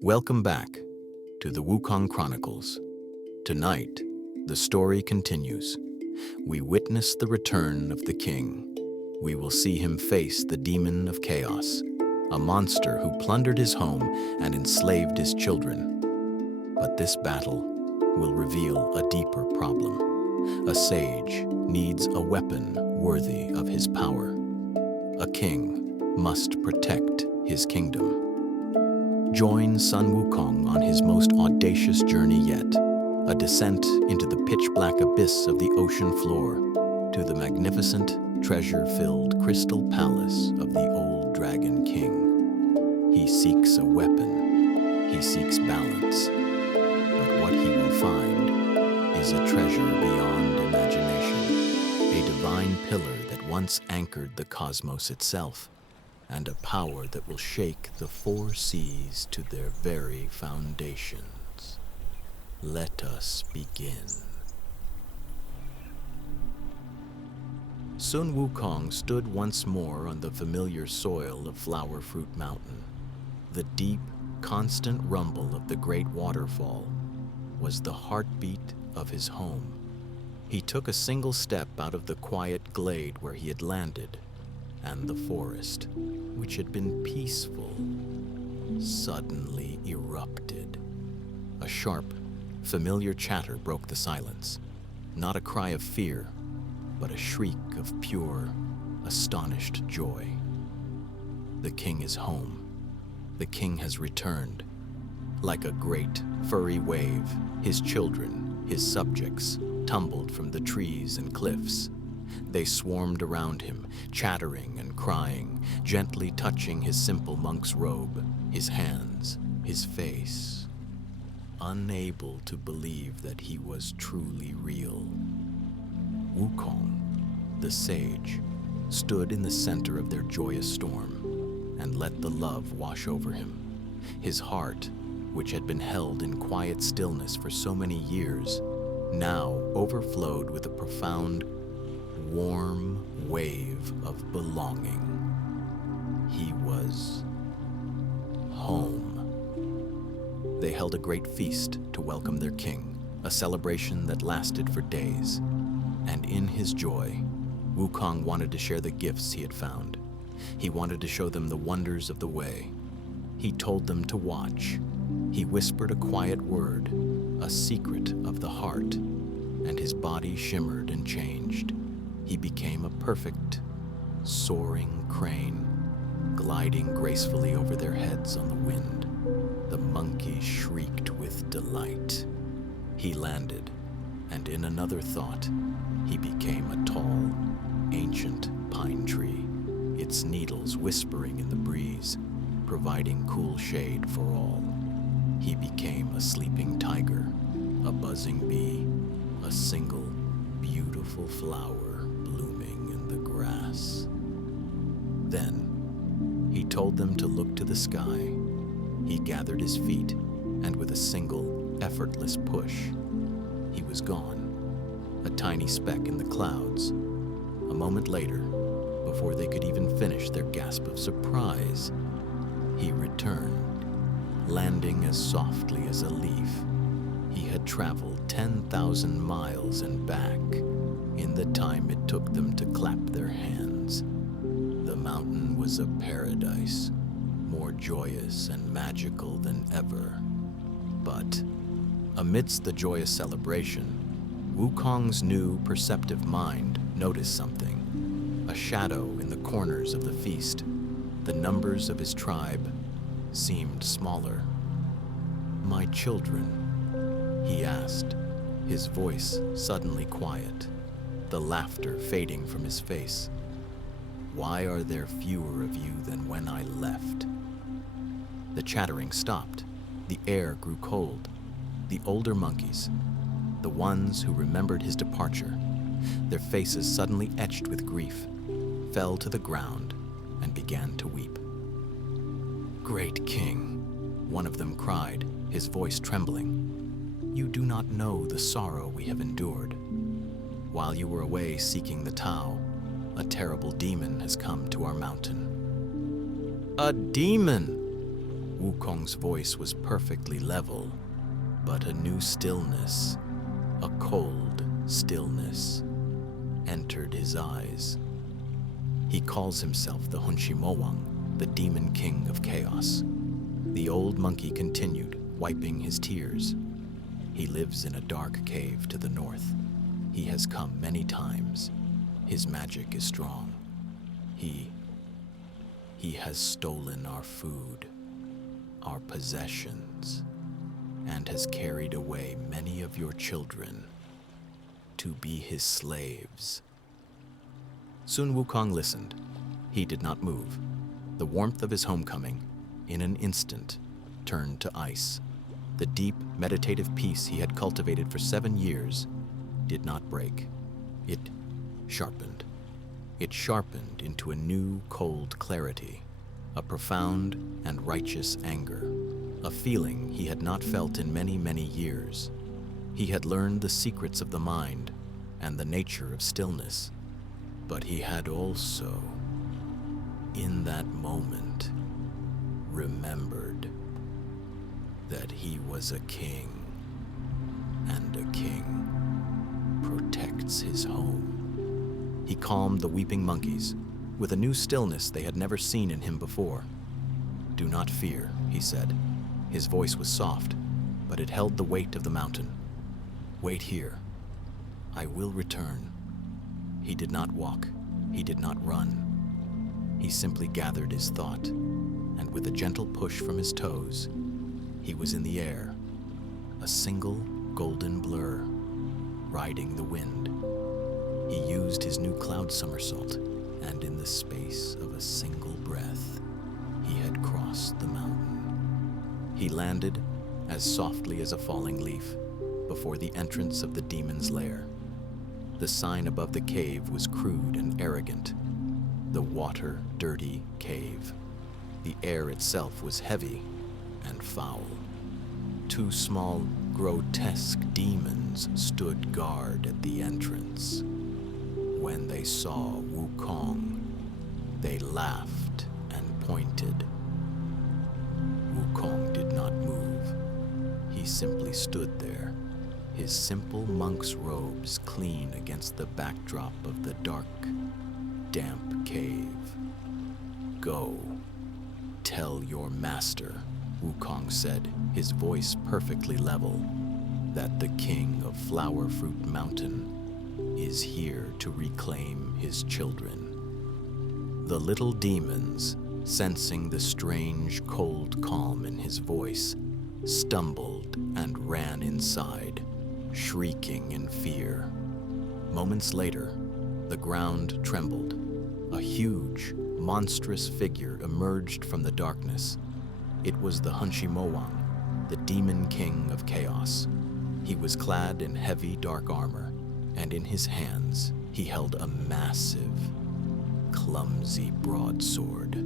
Welcome back to the Wukong Chronicles. Tonight, the story continues. We witness the return of the king. We will see him face the demon of chaos, a monster who plundered his home and enslaved his children. But this battle will reveal a deeper problem. A sage needs a weapon worthy of his power. A king must protect his kingdom. Join Sun Wukong on his most audacious journey yet, a descent into the pitch-black abyss of the ocean floor, to the magnificent, treasure-filled crystal palace of the old Dragon King. He seeks a weapon, he seeks balance, but what he will find is a treasure beyond imagination, a divine pillar that once anchored the cosmos itself, and a power that will shake the four seas to their very foundations. Let us begin. Sun Wukong stood once more on the familiar soil of Flower Fruit Mountain. The deep, constant rumble of the great waterfall was the heartbeat of his home. He took a single step out of the quiet glade where he had landed, and the forest, which had been peaceful, suddenly erupted. A sharp, familiar chatter broke the silence. Not a cry of fear, but a shriek of pure, astonished joy. The king is home. The king has returned. Like a great, furry wave, his children, his subjects, tumbled from the trees and cliffs. They swarmed around him, chattering and crying, gently touching his simple monk's robe, his hands, his face, unable to believe that he was truly real. Wukong, the sage, stood in the center of their joyous storm and let the love wash over him. His heart, which had been held in quiet stillness for so many years, now overflowed with a profound, warm wave of belonging. He was home. They held a great feast to welcome their king, a celebration that lasted for days. And in his joy, Wukong wanted to share the gifts he had found. He wanted to show them the wonders of the way. He told them to watch. He whispered a quiet word, a secret of the heart, and his body shimmered and changed. He became a perfect, soaring crane, gliding gracefully over their heads on the wind. The monkeys shrieked with delight. He landed, and in another thought, he became a tall, ancient pine tree, its needles whispering in the breeze, providing cool shade for all. He became a sleeping tiger, a buzzing bee, a single, beautiful flower blooming in the grass. Then, he told them to look to the sky. He gathered his feet, and with a single, effortless push, he was gone, a tiny speck in the clouds. A moment later, before they could even finish their gasp of surprise, he returned, landing as softly as a leaf. He had traveled 10,000 miles and back in the time it took them to clap their hands. The mountain was a paradise, more joyous and magical than ever. But amidst the joyous celebration, Wukong's new perceptive mind noticed something, a shadow in the corners of the feast. The numbers of his tribe seemed smaller. "My children," he asked, his voice suddenly quiet, the laughter fading from his face. "Why are there fewer of you than when I left?" The chattering stopped. The air grew cold. The older monkeys, the ones who remembered his departure, their faces suddenly etched with grief, fell to the ground and began to weep. "Great king," one of them cried, his voice trembling, "you do not know the sorrow we have endured. While you were away seeking the Tao, a terrible demon has come to our mountain." "A demon!" Wukong's voice was perfectly level, but a new stillness, a cold stillness, entered his eyes. He calls himself the Hunshimowang, the demon king of chaos. The old monkey continued, wiping his tears. He lives in a dark cave to the north. He has come many times. His magic is strong. He has stolen our food, our possessions, and has carried away many of your children to be his slaves. Sun Wukong listened. He did not move. The warmth of his homecoming, in an instant, turned to ice. The deep, meditative peace he had cultivated for 7 years did not break. It sharpened. It sharpened into a new, cold clarity, a profound and righteous anger, a feeling he had not felt in many, many years. He had learned the secrets of the mind and the nature of stillness, but he had also, in that moment, remembered that he was a king, and a king protects his home. He calmed the weeping monkeys with a new stillness they had never seen in him before. "Do not fear," he said. His voice was soft, but it held the weight of the mountain. "Wait here. I will return." He did not walk. He did not run. He simply gathered his thought, and with a gentle push from his toes, he was in the air, a single golden blur, riding the wind. He used his new cloud somersault, and in the space of a single breath, he had crossed the mountain. He landed, as softly as a falling leaf, before the entrance of the demon's lair. The sign above the cave was crude and arrogant. The water-dirty cave. The air itself was heavy and foul. 2 small, grotesque demons stood guard at the entrance. When they saw Wukong, they laughed and pointed. Wukong did not move. He simply stood there, his simple monk's robes clean against the backdrop of the dark, damp cave. "Go, tell your master," Wukong said, his voice perfectly level, "that the king of Flower Fruit Mountain is here to reclaim his children." The little demons, sensing the strange, cold calm in his voice, stumbled and ran inside, shrieking in fear. Moments later, the ground trembled. A huge, monstrous figure emerged from the darkness. It was the Hunshimowang, the demon king of chaos. He was clad in heavy, dark armor, and in his hands he held a massive, clumsy broadsword.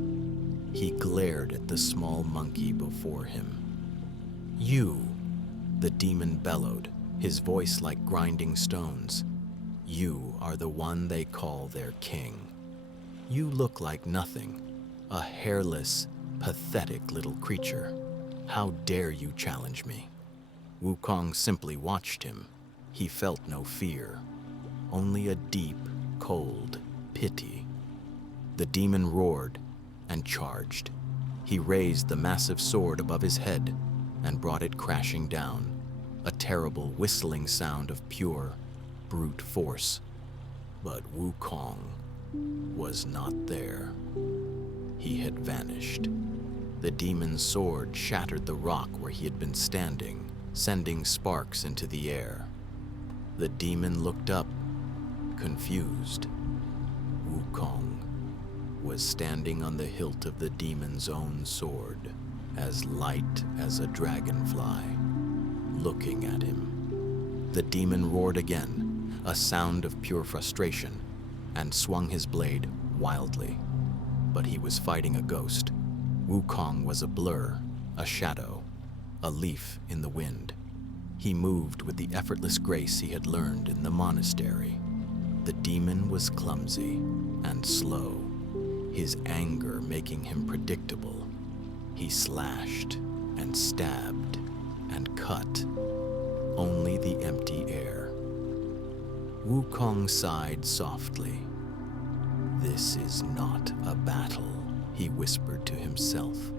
He glared at the small monkey before him. "You," the demon bellowed, his voice like grinding stones. "You are the one they call their king. You look like nothing, a hairless, pathetic little creature. How dare you challenge me?" Wukong simply watched him. He felt no fear, only a deep, cold pity. The demon roared and charged. He raised the massive sword above his head and brought it crashing down, a terrible whistling sound of pure, brute force. But Wukong was not there. He had vanished. The demon's sword shattered the rock where he had been standing, sending sparks into the air. The demon looked up, confused. Wukong was standing on the hilt of the demon's own sword, as light as a dragonfly, looking at him. The demon roared again, a sound of pure frustration, and swung his blade wildly. But he was fighting a ghost. Wukong was a blur, a shadow, a leaf in the wind. He moved with the effortless grace he had learned in the monastery. The demon was clumsy and slow, his anger making him predictable. He slashed and stabbed and cut, only the empty air. Wukong sighed softly. "This is not a battle," he whispered to himself.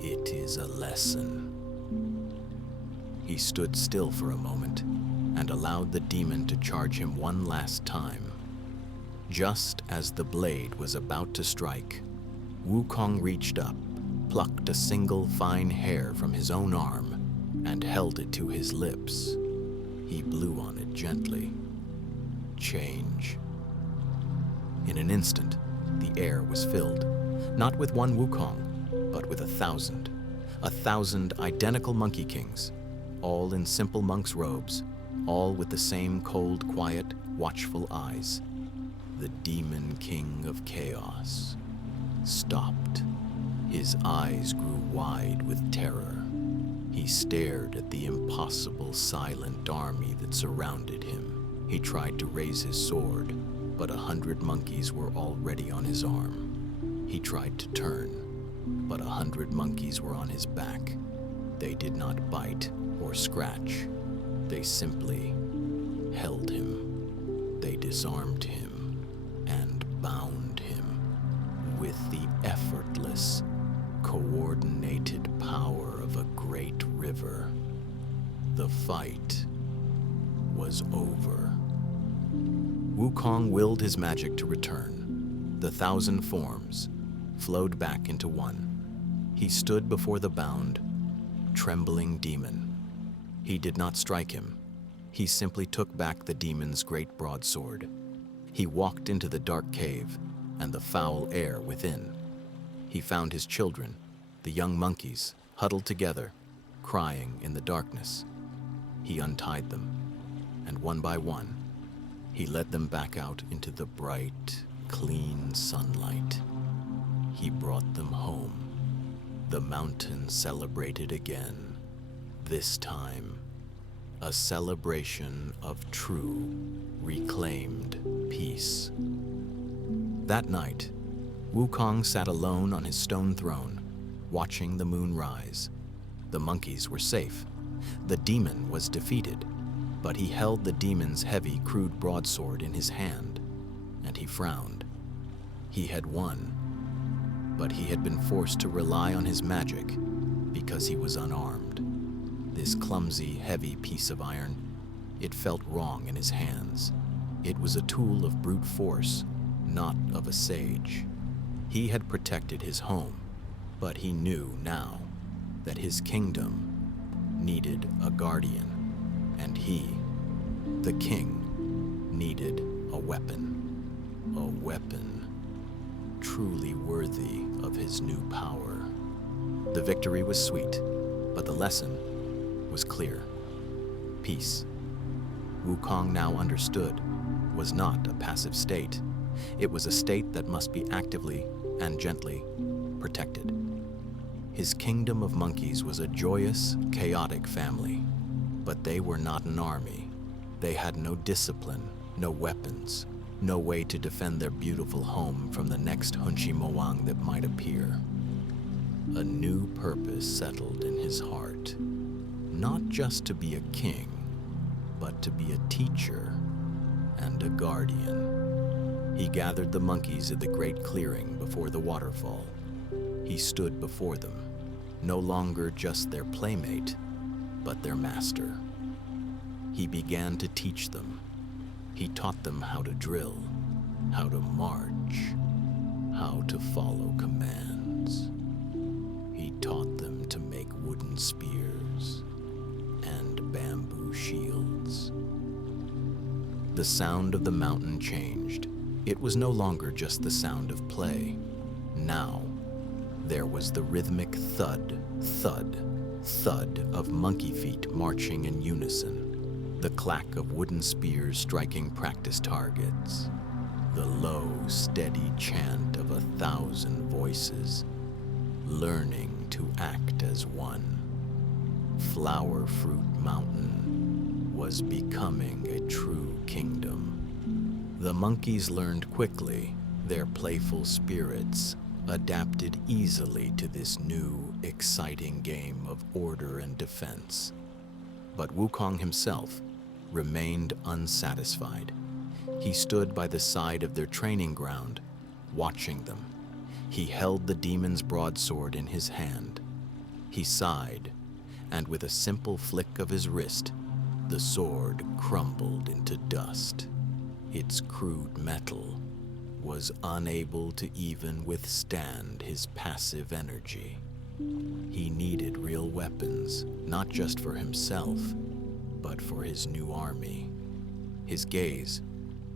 "It is a lesson." He stood still for a moment and allowed the demon to charge him one last time. Just as the blade was about to strike, Wukong reached up, plucked a single fine hair from his own arm, and held it to his lips. He blew on it gently. Change. In an instant, the air was filled, not with one Wukong, but with 1,000. 1,000 identical Monkey Kings, all in simple monk's robes, all with the same cold, quiet, watchful eyes. The Demon King of Chaos stopped. His eyes grew wide with terror. He stared at the impossible silent army that surrounded him. He tried to raise his sword, but 100 monkeys were already on his arm. He tried to turn, but 100 monkeys were on his back. They did not bite or scratch. They simply held him. They disarmed him and bound him with the effortless, coordinated power of a great river. The fight was over. Wukong willed his magic to return. The 1,000 forms flowed back into one. He stood before the bound, trembling demon. He did not strike him. He simply took back the demon's great broadsword. He walked into the dark cave and the foul air within. He found his children, the young monkeys, huddled together, crying in the darkness. He untied them, and one by one, he led them back out into the bright, clean sunlight. He brought them home. The mountain celebrated again. This time, a celebration of true, reclaimed peace. That night, Wukong sat alone on his stone throne, watching the moon rise. The monkeys were safe. The demon was defeated, but he held the demon's heavy, crude broadsword in his hand, and he frowned. He had won, but he had been forced to rely on his magic because he was unarmed. This clumsy, heavy piece of iron, it felt wrong in his hands. It was a tool of brute force, not of a sage. He had protected his home, but he knew now that his kingdom needed a guardian, and he, the king, needed a weapon truly worthy of his new power. The victory was sweet, but the lesson was clear. Peace, Wukong now understood, was not a passive state. It was a state that must be actively and gently protected. His kingdom of monkeys was a joyous, chaotic family, but they were not an army. They had no discipline, no weapons, no way to defend their beautiful home from the next Hunchi Moang that might appear. A new purpose settled in his heart, not just to be a king, but to be a teacher and a guardian. He gathered the monkeys at the great clearing before the waterfall. He stood before them, no longer just their playmate, but their master. He began to teach them. He taught them how to drill, how to march, how to follow commands. He taught them to make wooden spears and bamboo shields. The sound of the mountain changed. It was no longer just the sound of play. Now, there was the rhythmic thud, thud, thud of monkey feet marching in unison. The clack of wooden spears striking practice targets. The low, steady chant of 1,000 voices, learning to act as one. Flower Fruit Mountain was becoming a true kingdom. The monkeys learned quickly, their playful spirits adapted easily to this new, exciting game of order and defense. But Wukong himself remained unsatisfied. He stood by the side of their training ground, watching them. He held the demon's broadsword in his hand. He sighed, and with a simple flick of his wrist, the sword crumbled into dust. Its crude metal was unable to even withstand his passive energy. He needed real weapons, not just for himself, but for his new army. His gaze,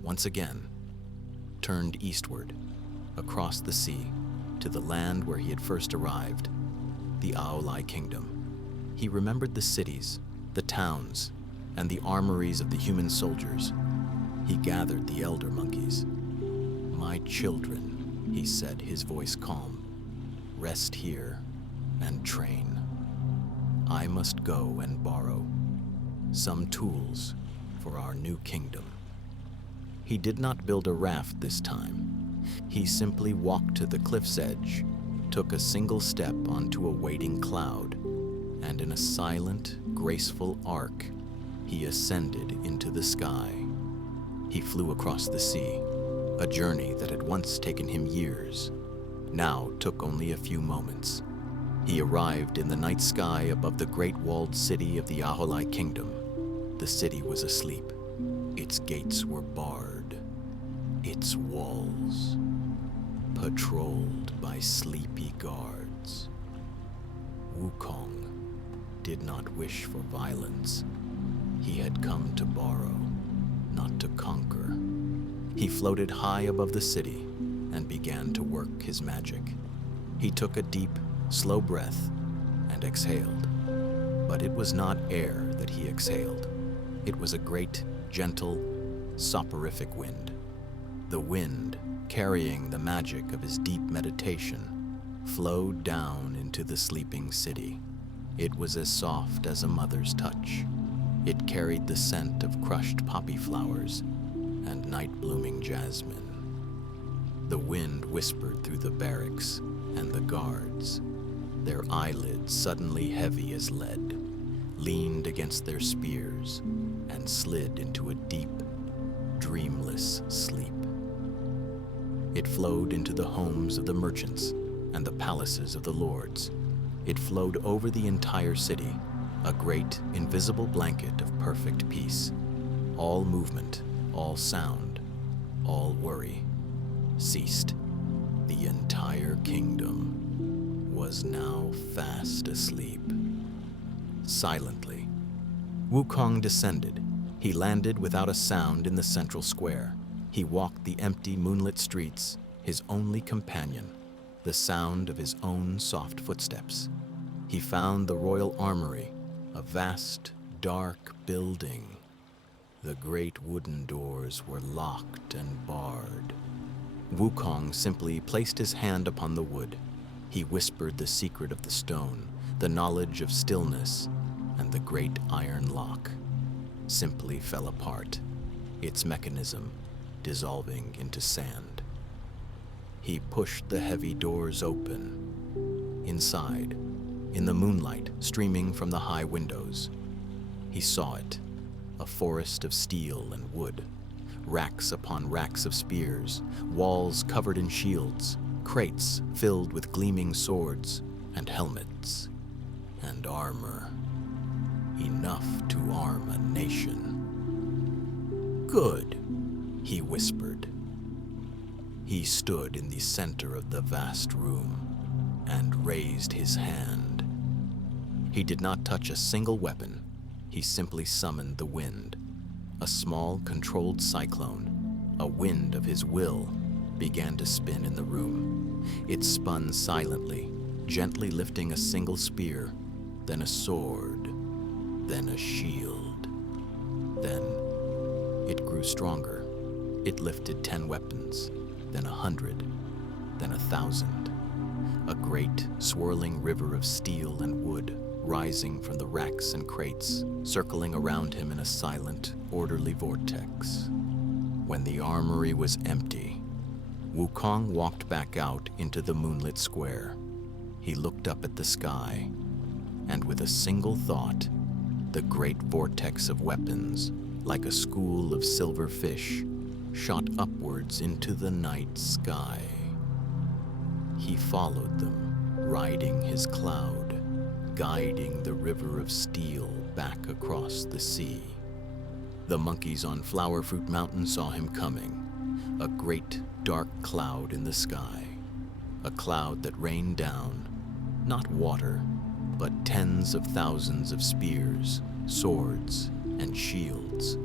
once again, turned eastward, across the sea, to the land where he had first arrived, the Aolai Kingdom. He remembered the cities, the towns, and the armories of the human soldiers. He gathered the elder monkeys. "My children," he said, his voice calm, "rest here and train. I must go and borrow some tools for our new kingdom." He did not build a raft this time. He simply walked to the cliff's edge, took a single step onto a waiting cloud, and in a silent, graceful arc, he ascended into the sky. He flew across the sea, a journey that had once taken him years, now took only a few moments. He arrived in the night sky above the great walled city of the Aholai Kingdom. The city was asleep. Its gates were barred, its walls patrolled by sleepy guards. Wukong did not wish for violence. He had come to borrow, not to conquer. He floated high above the city and began to work his magic. He took a deep, slow breath and exhaled. But it was not air that he exhaled. It was a great, gentle, soporific wind. The wind, carrying the magic of his deep meditation, flowed down into the sleeping city. It was as soft as a mother's touch. It carried the scent of crushed poppy flowers and night-blooming jasmine. The wind whispered through the barracks and the guards. Their eyelids, suddenly heavy as lead, leaned against their spears and slid into a deep, dreamless sleep. It flowed into the homes of the merchants and the palaces of the lords. It flowed over the entire city, a great, invisible blanket of perfect peace. All movement, all sound, all worry ceased. The entire kingdom was now fast asleep. Silently, Wukong descended. He landed without a sound in the central square. He walked the empty, moonlit streets, his only companion, the sound of his own soft footsteps. He found the royal armory, a vast, dark building. The great wooden doors were locked and barred. Wukong simply placed his hand upon the wood. He whispered the secret of the stone, the knowledge of stillness, and the great iron lock simply fell apart, its mechanism dissolving into sand. He pushed the heavy doors open. Inside, in the moonlight streaming from the high windows, he saw it, a forest of steel and wood, racks upon racks of spears, walls covered in shields, crates filled with gleaming swords and helmets and armor, enough to arm a nation. "Good," he whispered. He stood in the center of the vast room and raised his hand. He did not touch a single weapon. He simply summoned the wind. A small, controlled cyclone, a wind of his will, began to spin in the room. It spun silently, gently lifting a single spear, then a sword, then a shield. Then it grew stronger. It lifted 10 weapons, then 100, then 1,000. A great, swirling river of steel and wood rising from the racks and crates, circling around him in a silent, orderly vortex. When the armory was empty, Wukong walked back out into the moonlit square. He looked up at the sky, and with a single thought, the great vortex of weapons, like a school of silver fish, shot upwards into the night sky. He followed them, riding his cloud, guiding the river of steel back across the sea. The monkeys on Flower Fruit Mountain saw him coming, a great dark cloud in the sky, a cloud that rained down, not water, but tens of thousands of spears, swords, and shields,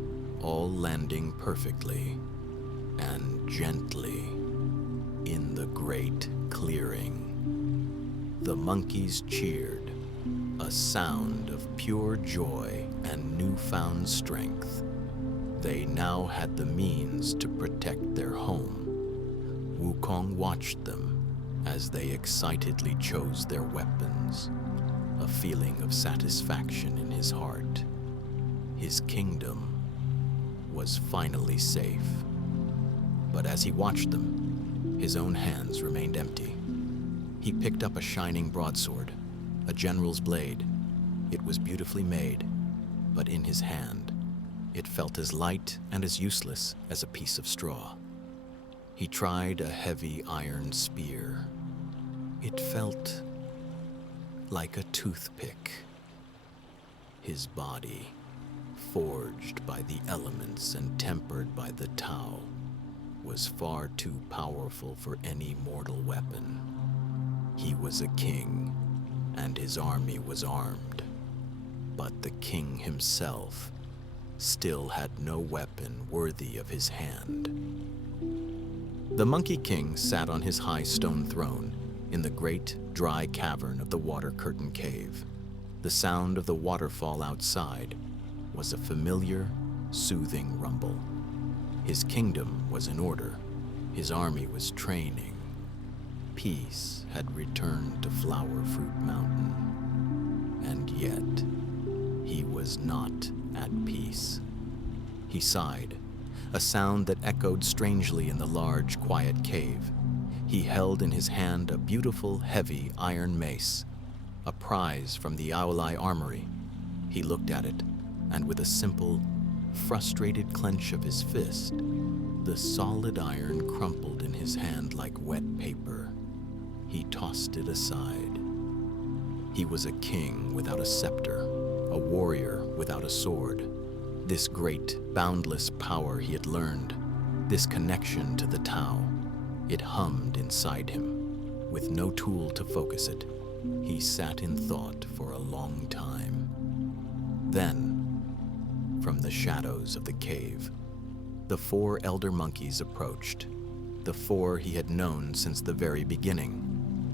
all landing perfectly and gently in the great clearing. The monkeys cheered, a sound of pure joy and newfound strength. They now had the means to protect their home. Wukong watched them as they excitedly chose their weapons, a feeling of satisfaction in his heart. His kingdom was finally safe. But as he watched them, his own hands remained empty. He picked up a shining broadsword, a general's blade. It was beautifully made, but in his hand, it felt as light and as useless as a piece of straw. He tried a heavy iron spear. It felt like a toothpick. His body, forged by the elements and tempered by the Tao, was far too powerful for any mortal weapon. He was a king, and his army was armed. But the king himself still had no weapon worthy of his hand. The Monkey King sat on his high stone throne in the great, dry cavern of the Water Curtain Cave. The sound of the waterfall outside was a familiar, soothing rumble. His kingdom was in order. His army was training. Peace had returned to Flower Fruit Mountain. And yet, he was not at peace. He sighed, a sound that echoed strangely in the large, quiet cave. He held in his hand a beautiful, heavy iron mace, a prize from the Aolai armory. He looked at it, and with a simple, frustrated clench of his fist, the solid iron crumpled in his hand like wet paper. He tossed it aside. He was a king without a scepter, a warrior without a sword. This great, boundless power he had learned, this connection to the Tao, it hummed inside him. With no tool to focus it, he sat in thought for a long time. Then, from the shadows of the cave, the 4 elder monkeys approached, the 4 he had known since the very beginning,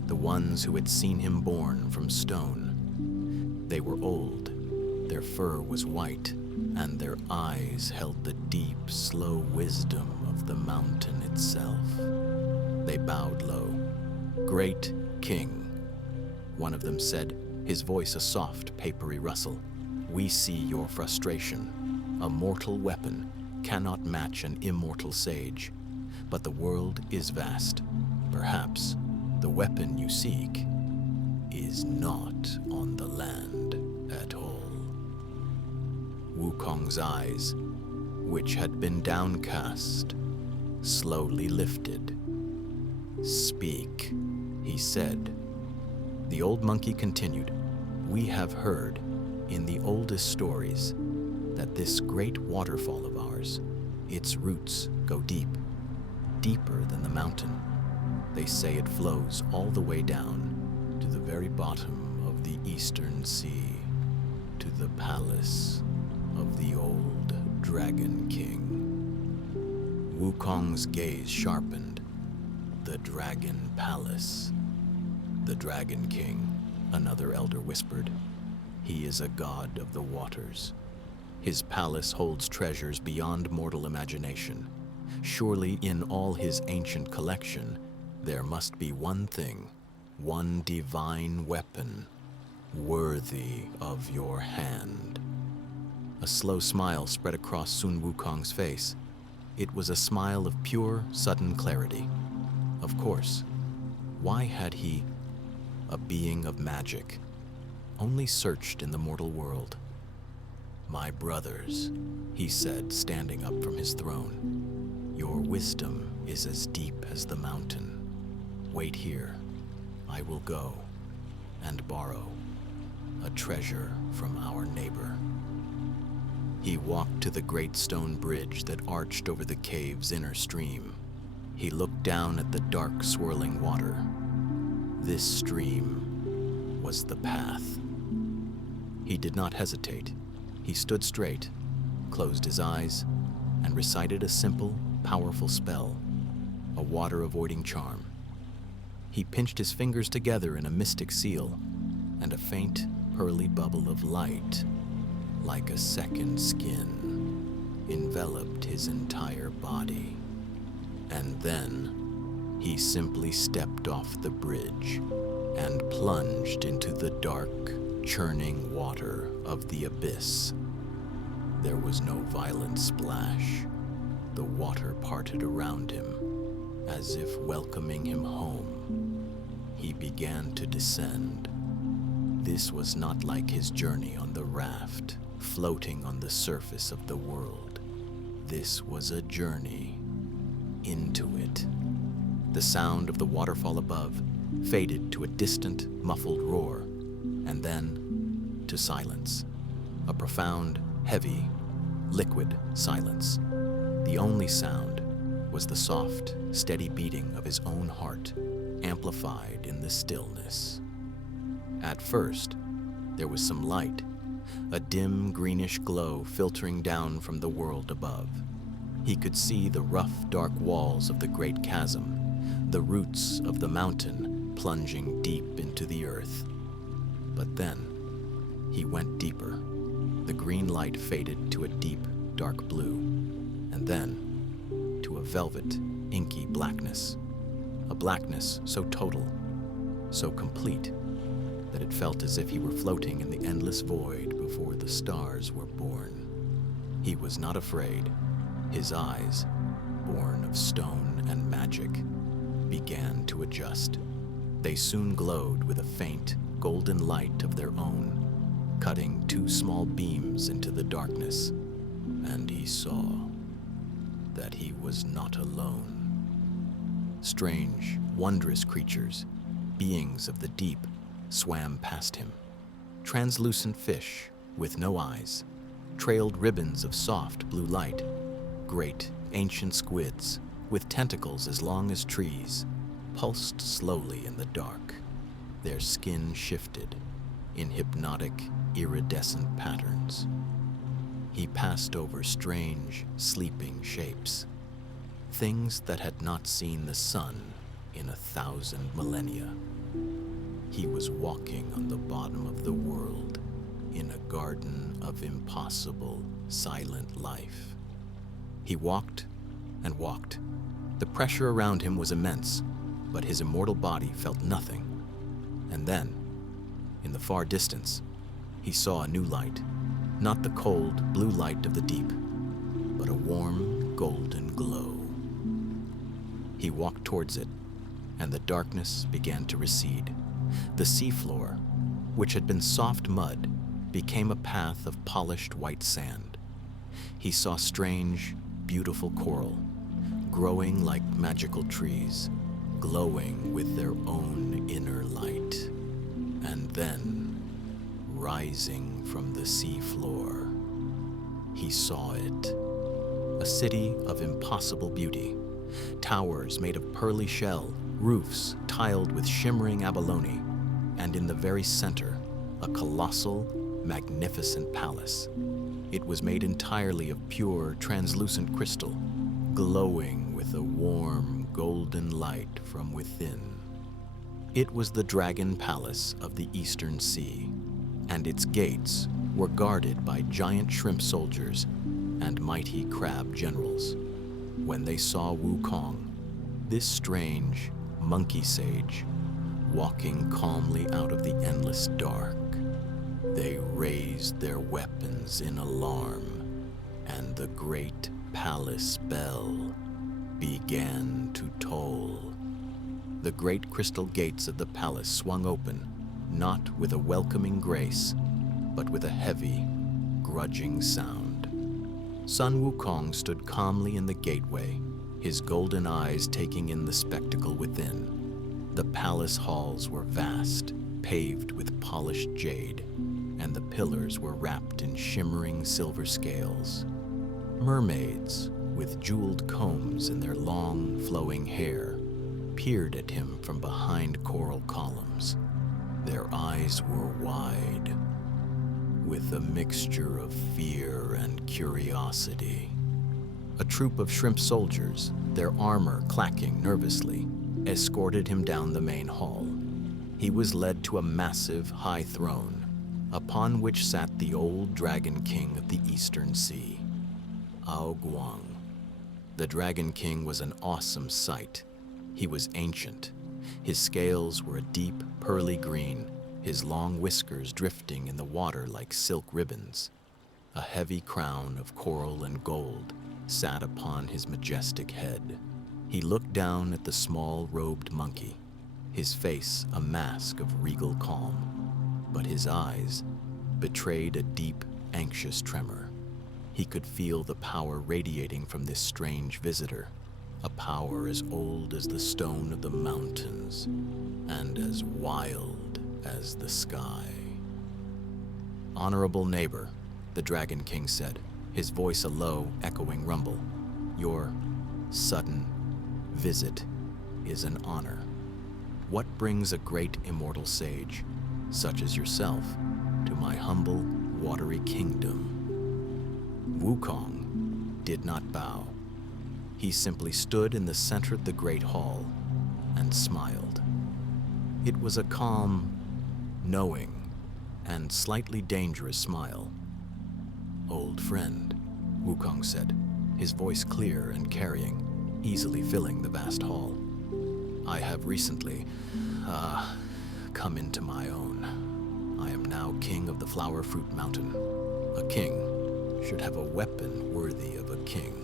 the ones who had seen him born from stone. They were old, their fur was white, and their eyes held the deep, slow wisdom of the mountain itself. They bowed low. "Great King," one of them said, his voice a soft, papery rustle. "We see your frustration. A mortal weapon cannot match an immortal sage. But the world is vast. Perhaps the weapon you seek is not on the land at all." Wukong's eyes, which had been downcast, slowly lifted. "Speak," he said. The old monkey continued, "We have heard, in the oldest stories, that this great waterfall of ours, its roots go deep, deeper than the mountain. They say it flows all the way down to the very bottom of the Eastern Sea, to the palace of the old Dragon King." Wukong's gaze sharpened. "The Dragon Palace." "The Dragon King," another elder whispered. "He is a god of the waters. His palace holds treasures beyond mortal imagination. Surely in all his ancient collection, there must be one thing, one divine weapon, worthy of your hand." A slow smile spread across Sun Wukong's face. It was a smile of pure, sudden clarity. Of course, why had he, a being of magic, only searched in the mortal world? "My brothers," he said, standing up from his throne, "your wisdom is as deep as the mountain. Wait here. I will go and borrow a treasure from our neighbor." He walked to the great stone bridge that arched over the cave's inner stream. He looked down at the dark, swirling water. This stream was the path. He did not hesitate. He stood straight, closed his eyes, and recited a simple, powerful spell, a water-avoiding charm. He pinched his fingers together in a mystic seal, and a faint, pearly bubble of light, like a second skin, enveloped his entire body. And then he simply stepped off the bridge and plunged into the dark, churning water of the abyss. There was no violent splash. The water parted around him, as if welcoming him home. He began to descend. This was not like his journey on the raft, floating on the surface of the world. This was a journey into it. The sound of the waterfall above faded to a distant, muffled roar, and then to silence. A profound, heavy, liquid silence. The only sound was the soft, steady beating of his own heart, amplified in the stillness. At first, there was some light, a dim greenish glow filtering down from the world above. He could see the rough, dark walls of the great chasm, the roots of the mountain plunging deep into the earth. But then, he went deeper. The green light faded to a deep, dark blue, and then to a velvet, inky blackness. A blackness so total, so complete, that it felt as if he were floating in the endless void before the stars were born. He was not afraid. His eyes, born of stone and magic, began to adjust. They soon glowed with a faint, golden light of their own, cutting two small beams into the darkness, and he saw that he was not alone. Strange, wondrous creatures, beings of the deep, swam past him. Translucent fish with no eyes trailed ribbons of soft blue light. Great, ancient squids with tentacles as long as trees pulsed slowly in the dark. Their skin shifted in hypnotic, iridescent patterns. He passed over strange, sleeping shapes, things that had not seen the sun in 1,000 millennia. He was walking on the bottom of the world in a garden of impossible, silent life. He walked and walked. The pressure around him was immense, but his immortal body felt nothing. And then, in the far distance, he saw a new light, not the cold, blue light of the deep, but a warm, golden glow. He walked towards it, and the darkness began to recede. The seafloor, which had been soft mud, became a path of polished white sand. He saw strange, beautiful coral, growing like magical trees, glowing with their own inner light. And then, rising from the seafloor, he saw it. A city of impossible beauty, towers made of pearly shell, roofs tiled with shimmering abalone, and in the very center, a colossal, magnificent palace. It was made entirely of pure, translucent crystal, glowing with a warm, golden light from within. It was the Dragon Palace of the Eastern Sea, and its gates were guarded by giant shrimp soldiers and mighty crab generals. When they saw Wukong, this strange monkey sage, walking calmly out of the endless dark, they raised their weapons in alarm, and the great palace bell began to toll. The great crystal gates of the palace swung open, not with a welcoming grace, but with a heavy, grudging sound. Sun Wukong stood calmly in the gateway, his golden eyes taking in the spectacle within. The palace halls were vast, paved with polished jade, and the pillars were wrapped in shimmering silver scales. Mermaids, with jeweled combs in their long, flowing hair, peered at him from behind coral columns. Their eyes were wide, with a mixture of fear and curiosity. A troop of shrimp soldiers, their armor clacking nervously, escorted him down the main hall. He was led to a massive, high throne, upon which sat the old Dragon King of the Eastern Sea, Wukong. The Dragon King was an awesome sight. He was ancient. His scales were a deep, pearly green, his long whiskers drifting in the water like silk ribbons. A heavy crown of coral and gold sat upon his majestic head. He looked down at the small, robed monkey, his face a mask of regal calm, but his eyes betrayed a deep, anxious tremor. He could feel the power radiating from this strange visitor, a power as old as the stone of the mountains and as wild as the sky. "Honorable neighbor," the Dragon King said, his voice a low, echoing rumble, "your sudden visit is an honor. What brings a great immortal sage, such as yourself, to my humble, watery kingdom?" Wukong did not bow. He simply stood in the center of the great hall and smiled. It was a calm, knowing, and slightly dangerous smile. "Old friend," Wukong said, his voice clear and carrying, easily filling the vast hall. "I have recently, come into my own. I am now king of the Flower Fruit Mountain. A king should have a weapon worthy of a king.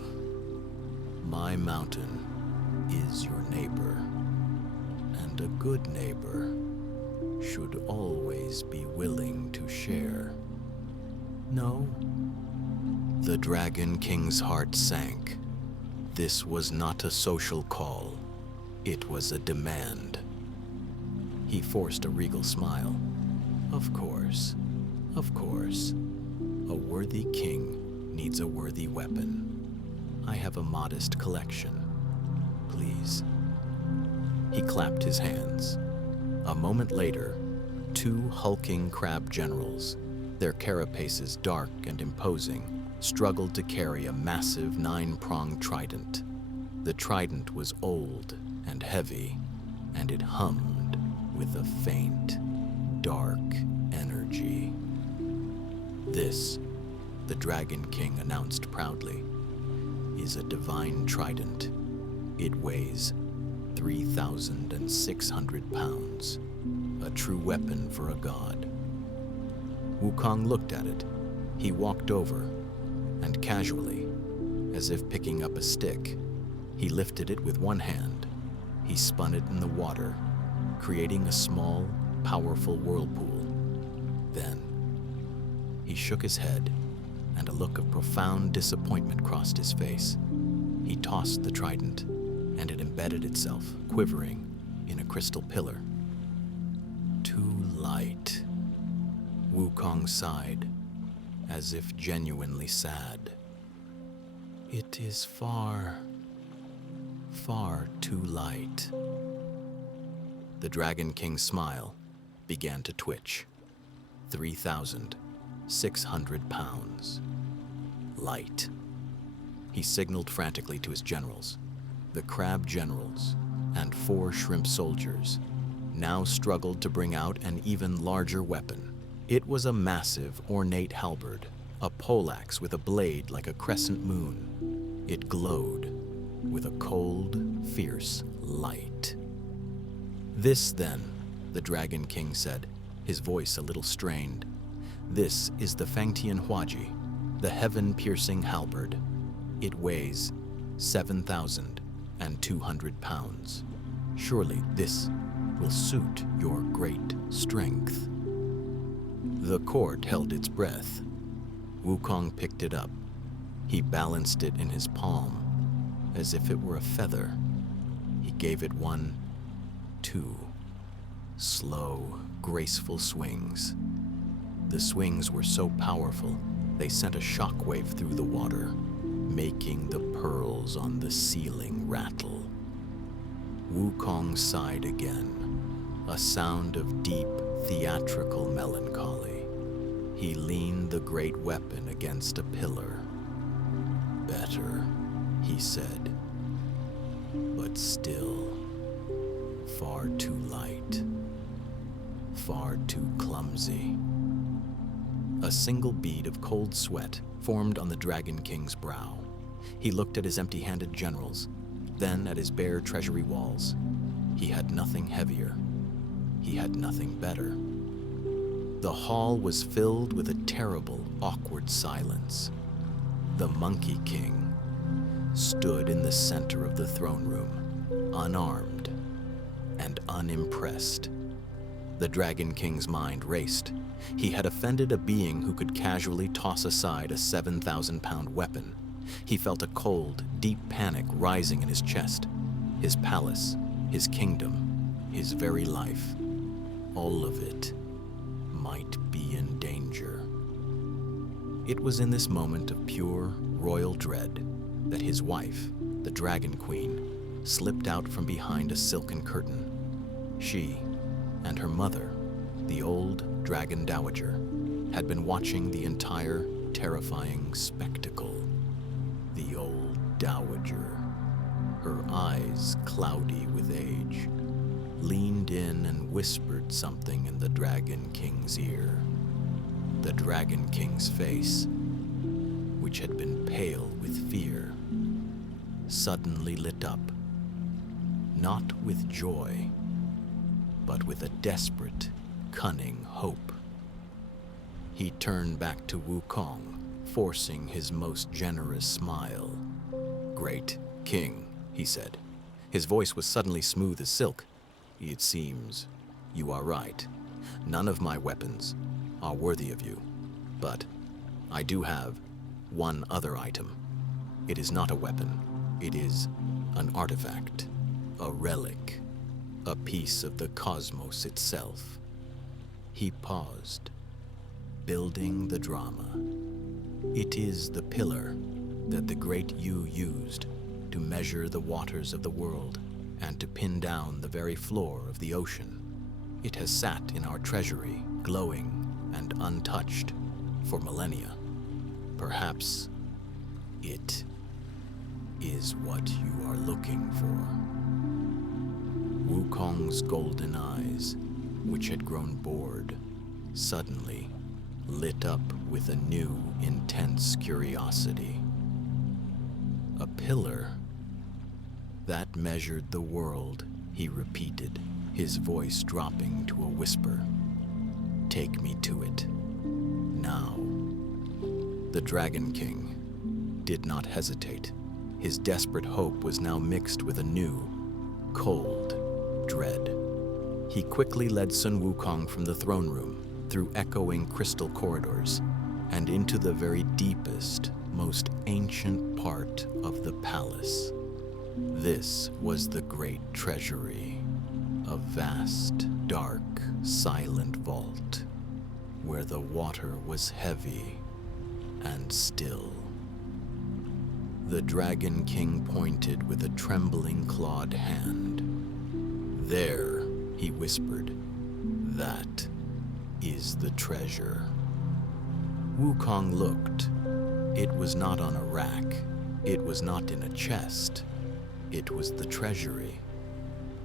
My mountain is your neighbor, and a good neighbor should always be willing to share. No?" The Dragon King's heart sank. This was not a social call. It was a demand. He forced a regal smile. Of course. A worthy king needs a worthy weapon. I have a modest collection. Please." He clapped his hands. A moment later, 2 hulking crab generals, their carapaces dark and imposing, struggled to carry a massive 9-pronged trident. The trident was old and heavy, and it hummed with a faint, dark energy. "This," the Dragon King announced proudly, "is a divine trident. It weighs 3,600 pounds, a true weapon for a god." Wukong looked at it. He walked over, and casually, as if picking up a stick, he lifted it with one hand. He spun it in the water, creating a small, powerful whirlpool. Then, he shook his head, and a look of profound disappointment crossed his face. He tossed the trident, and it embedded itself, quivering, in a crystal pillar. "Too light," Wukong sighed, as if genuinely sad. "It is far, far too light." The Dragon King's smile began to twitch. 3,600 pounds. Light. He signaled frantically to his generals. The crab generals and 4 shrimp soldiers now struggled to bring out an even larger weapon. It was a massive, ornate halberd, a poleaxe with a blade like a crescent moon. It glowed with a cold, fierce light. "This, then," the Dragon King said, his voice a little strained, "this is the Fangtian Huaji, the heaven-piercing halberd. It weighs 7,200 pounds. Surely this will suit your great strength." The court held its breath. Wukong picked it up. He balanced it in his palm, as if it were a feather. He gave it 1, 2, slow, graceful swings. The swings were so powerful, they sent a shockwave through the water, making the pearls on the ceiling rattle. Wukong sighed again, a sound of deep, theatrical melancholy. He leaned the great weapon against a pillar. "Better," he said, "but still far too light, far too clumsy." A single bead of cold sweat formed on the Dragon King's brow. He looked at his empty-handed generals, then at his bare treasury walls. He had nothing heavier. He had nothing better. The hall was filled with a terrible, awkward silence. The Monkey King stood in the center of the throne room, unarmed and unimpressed. The Dragon King's mind raced. He had offended a being who could casually toss aside a 7,000-pound weapon. He felt a cold, deep panic rising in his chest. His palace, his kingdom, his very life, all of it might be in danger. It was in this moment of pure royal dread that his wife, the Dragon Queen, slipped out from behind a silken curtain. She and her mother, the old Dragon Dowager, had been watching the entire terrifying spectacle. The old Dowager, her eyes cloudy with age, leaned in and whispered something in the Dragon King's ear. The Dragon King's face, which had been pale with fear, suddenly lit up, not with joy, but with a desperate, cunning hope. He turned back to Wukong, forcing his most generous smile. "Great King," he said. His voice was suddenly smooth as silk. "It seems you are right. None of my weapons are worthy of you. But I do have one other item. It is not a weapon. It is an artifact, a relic, a piece of the cosmos itself." He paused, building the drama. "It is the pillar that the great Yu used to measure the waters of the world and to pin down the very floor of the ocean. It has sat in our treasury, glowing and untouched, for millennia. Perhaps it is what you are looking for." Wukong's golden eyes, which had grown bored, suddenly lit up with a new, intense curiosity. "A pillar that measured the world," he repeated, his voice dropping to a whisper. "Take me to it, now." The Dragon King did not hesitate. His desperate hope was now mixed with a new, cold dread. He quickly led Sun Wukong from the throne room, through echoing crystal corridors, and into the very deepest, most ancient part of the palace. This was the great treasury, a vast, dark, silent vault, where the water was heavy and still. The Dragon King pointed with a trembling clawed hand. "There," he whispered, "that is the treasure." Wukong looked. It was not on a rack. It was not in a chest. It was the treasury.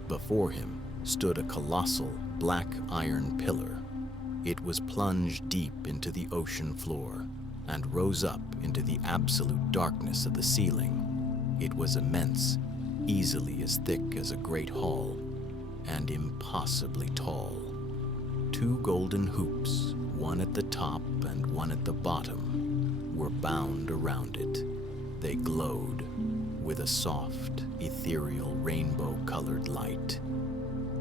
Before him stood a colossal black iron pillar. It was plunged deep into the ocean floor and rose up into the absolute darkness of the ceiling. It was immense, easily as thick as a great hall, and impossibly tall. Two golden hoops, one at the top and one at the bottom, were bound around it. They glowed with a soft, ethereal, rainbow-colored light.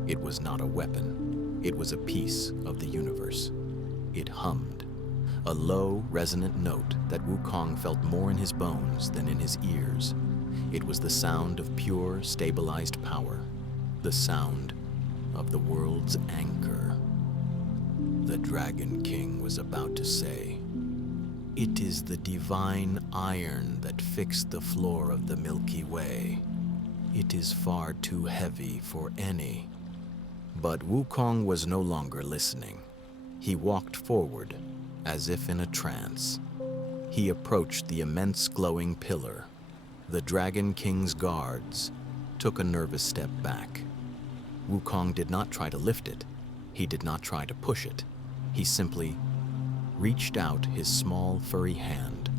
It was not a weapon. It was a piece of the universe. It hummed, a low, resonant note that Wukong felt more in his bones than in his ears. It was the sound of pure, stabilized power, the sound of the world's anchor. The Dragon King was about to say, "It is the divine iron that fixed the floor of the Milky Way. It is far too heavy for any." But Wukong was no longer listening. He walked forward, as if in a trance. He approached the immense glowing pillar. The Dragon King's guards took a nervous step back. Wukong did not try to lift it. He did not try to push it. He simply reached out his small, furry hand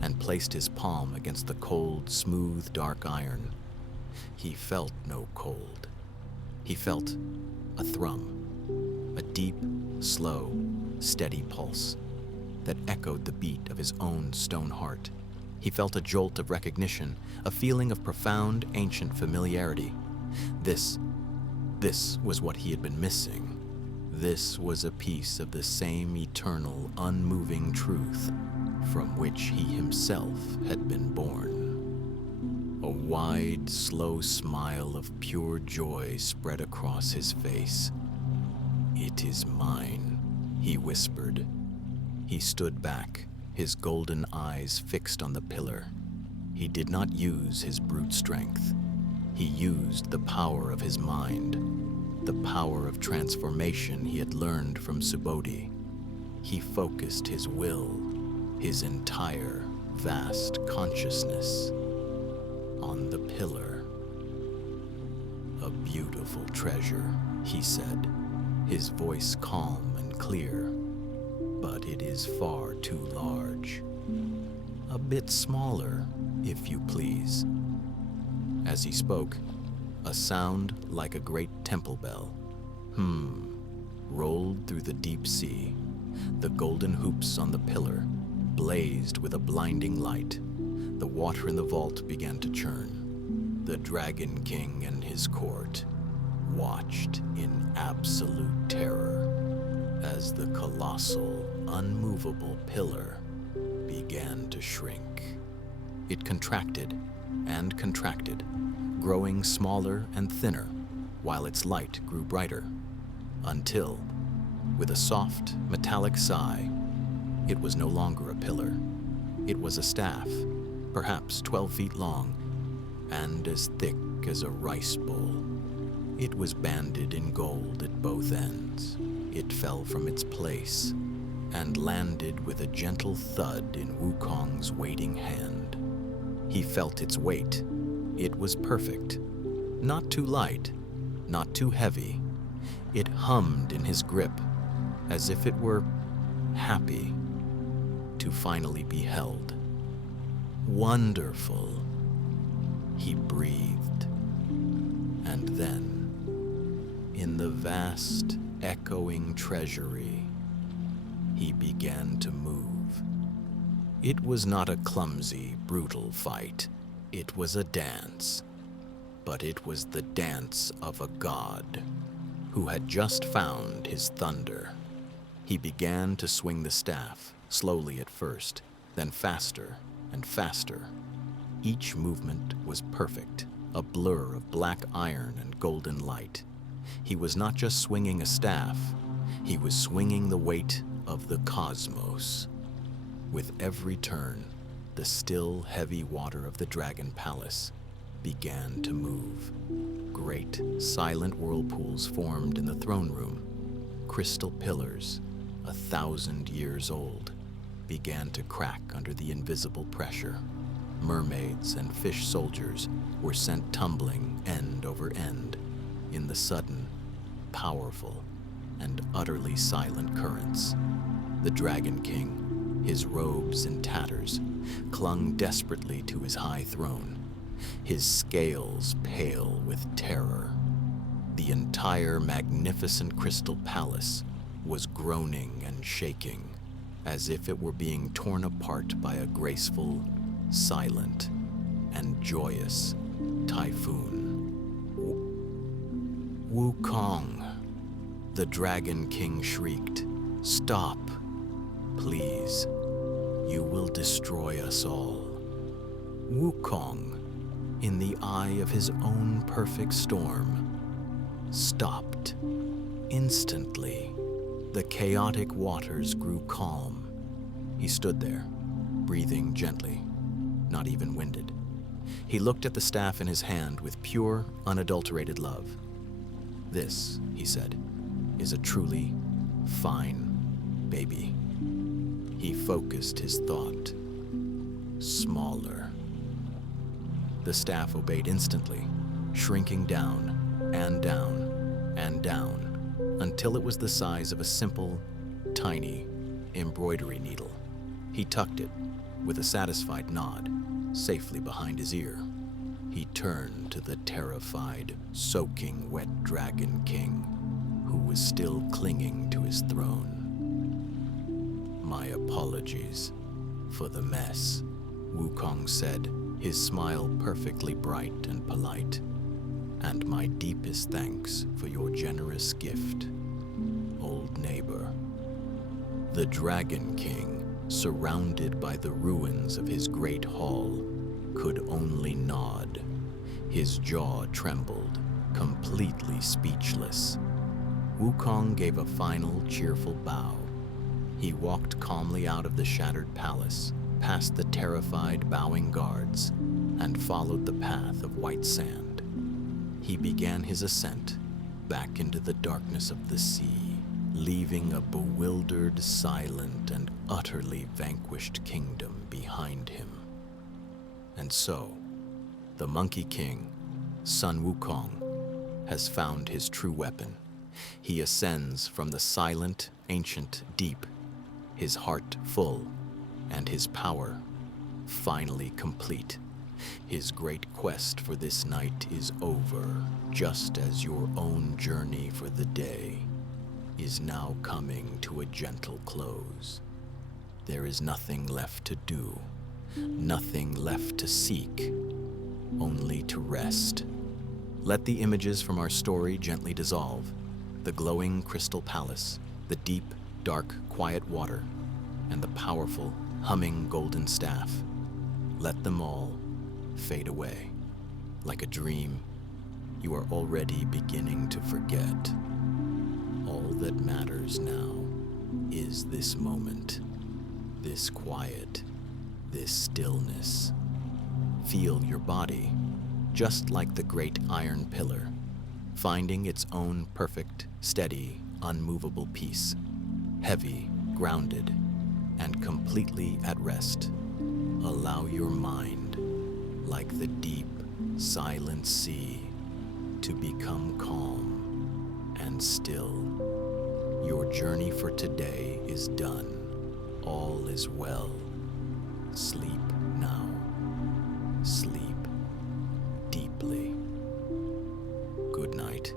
and placed his palm against the cold, smooth, dark iron. He felt no cold. He felt a thrum, a deep, slow, steady pulse that echoed the beat of his own stone heart. He felt a jolt of recognition, a feeling of profound, ancient familiarity. This was what he had been missing. This was a piece of the same eternal, unmoving truth from which he himself had been born. A wide, slow smile of pure joy spread across his face. "It is mine," he whispered. He stood back, his golden eyes fixed on the pillar. He did not use his brute strength. He used the power of his mind, the power of transformation he had learned from Subodhi. He focused his will, his entire, vast consciousness, on the pillar. "A beautiful treasure," he said, his voice calm and clear. "But it is far too large. A bit smaller, if you please." As he spoke, a sound like a great temple bell, rolled through the deep sea. The golden hoops on the pillar blazed with a blinding light. The water in the vault began to churn. The Dragon King and his court watched in absolute terror as the colossal, unmovable pillar began to shrink. It contracted and contracted, growing smaller and thinner, while its light grew brighter, until, with a soft, metallic sigh, it was no longer a pillar. It was a staff, perhaps 12 feet long, and as thick as a rice bowl. It was banded in gold at both ends. It fell from its place and landed with a gentle thud in Wukong's waiting hand. He felt its weight. It was perfect. Not too light, not too heavy. It hummed in his grip, as if it were happy to finally be held. "Wonderful," he breathed. And then, in the vast, echoing treasury, he began to move. It was not a clumsy, brutal fight. It was a dance. But it was the dance of a god who had just found his thunder. He began to swing the staff, slowly at first, then faster and faster. Each movement was perfect, a blur of black iron and golden light. He was not just swinging a staff, he was swinging the weight of the cosmos. With every turn, the still, heavy water of the Dragon Palace began to move. Great, silent whirlpools formed in the throne room. Crystal pillars, 1,000 years old, began to crack under the invisible pressure. Mermaids and fish soldiers were sent tumbling end over end in the sudden, powerful, and utterly silent currents. The Dragon King, his robes in tatters, clung desperately to his high throne, his scales pale with terror. The entire magnificent crystal palace was groaning and shaking, as if it were being torn apart by a graceful, silent, and joyous typhoon. Wukong, the Dragon King shrieked. Stop, please. You will destroy us all. Wukong, in the eye of his own perfect storm, stopped. Instantly, the chaotic waters grew calm. He stood there, breathing gently, not even winded. He looked at the staff in his hand with pure, unadulterated love. This, he said, is a truly fine baby. He focused his thought. Smaller. The staff obeyed instantly, shrinking down and down and down until it was the size of a simple, tiny embroidery needle. He tucked it, with a satisfied nod, safely behind his ear. He turned to the terrified, soaking wet Dragon King, who was still clinging to his throne. My apologies for the mess, Wukong said, his smile perfectly bright and polite, and my deepest thanks for your generous gift, old neighbor. The Dragon King, surrounded by the ruins of his great hall, could only nod. His jaw trembled, completely speechless. Wukong gave a final cheerful bow. He walked calmly out of the shattered palace, past the terrified, bowing guards, and followed the path of white sand. He began his ascent back into the darkness of the sea, leaving a bewildered, silent, and utterly vanquished kingdom behind him. And so, the Monkey King, Sun Wukong, has found his true weapon. He ascends from the silent, ancient deep, his heart full, and his power finally complete. His great quest for this night is over, just as your own journey for the day is now coming to a gentle close. There is nothing left to do, nothing left to seek, only to rest. Let the images from our story gently dissolve, the glowing crystal palace, the deep, dark, quiet water, and the powerful, humming golden staff. Let them all fade away. Like a dream, you are already beginning to forget. All that matters now is this moment, this quiet, this stillness. Feel your body, just like the great iron pillar, finding its own perfect, steady, unmovable peace, heavy, grounded, and completely at rest. Allow your mind, like the deep, silent sea, to become calm and still. Your journey for today is done. All is well. Sleep now. Sleep deeply. Good night.